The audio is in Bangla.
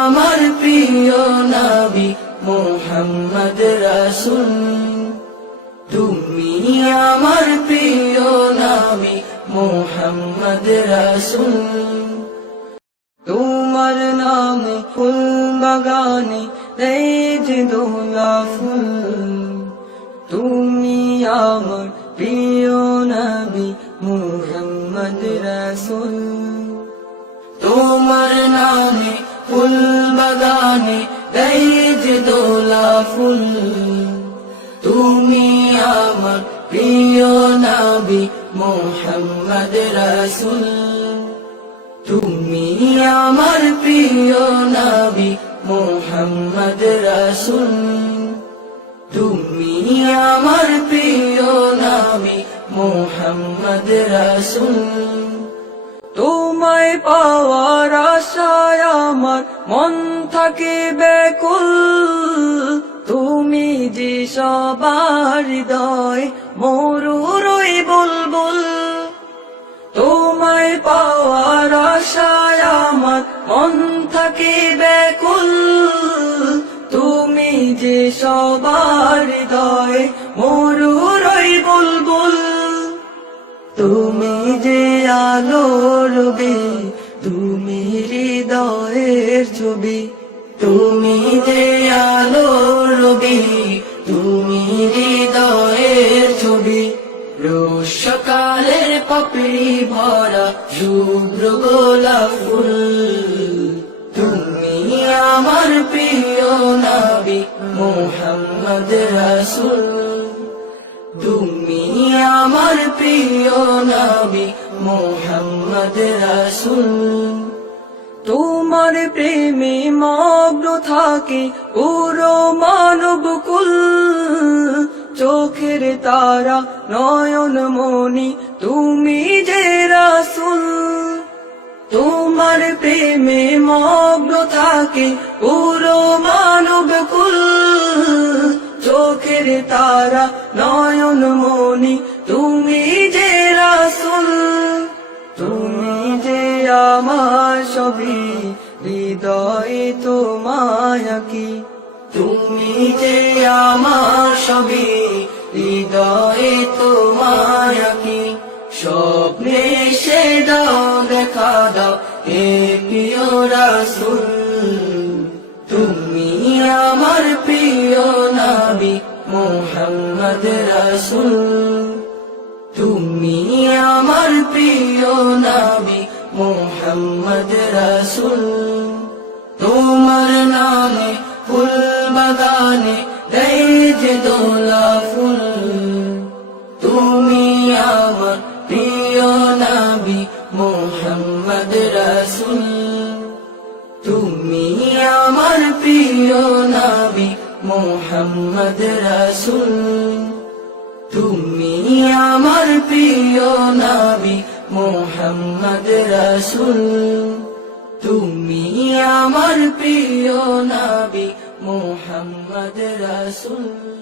আমার প্রিয় নবী মোহাম্মদ রাসূল, তুমি আমার প্রিয় নবী মোহাম্মদ রাসূল। তোমার নামে ফুল বাগানে যে দোলা ফুল, তুমি আমার প্রিয় নবী মুহাম্মদ রাসূল। ফুল বাগানে দোলা ফুল, তুমি আমার প্রিয় নবী মোহাম্মদ রাসূল। তুমি আমার প্রিয় নবী মোহাম্মদ রাসূল। তুমি আমার প্রিয় নবী মোহাম্মদ রাসূল। তোমায় পাওয়ার আশায় আমার মন থাকে ব্যাকুল। তুমি যে সবার হৃদয় মরুরই বুলবুল। তোমায় পাওয়ার আশায় আমার মন থাকে ব্যাকুল। তুমি যে সবার হৃদয় মরুরই বুলবুল। তুমি যে আলো রবি তুমি হৃদয়ের ছবি, তুমি যে আলো রবি, তুমি হৃদয়ের ছবি। রোজ সকালের পাপড়ি ভরা শুভ্র গোলাপ ফুল, তুমি আমার প্রিয় নবী মোহাম্মদ রাসূল। তুমি আমার প্রিয় নবী মোহাম্মদ রাসূল। তোমার প্রেমে মগ্ন থাকে, পুরো মানব কুল। চোখের তারা নয়ন মনি তুমি যে রাসূল। তোমার প্রেমে মগ্ন থাকে, পুরো মানব কুল। চোখের তারা নয়ন মনি তুমি যে রাসুল। তুমি যে আমার সবই হৃদয়ে তোমায় কি তুমি যে আমার সবই, হৃদয়ে তোমায় কি স্বপ্নে সে দাও, দেখা দাও, হে প্রিয় রাসুল। তুমি আমার প্রিয় নবী, মোহাম্মদ রাসূল। তুমি আমার প্রিয় নবী, মোহাম্মদ রাসূল। প্রিয় নবী মোহাম্মদ রাসুল। তুমি আমার প্রিয় নবী মোহাম্মদ রাসুল। তুমি আমার প্রিয় নবী মোহাম্মদ রাসূল।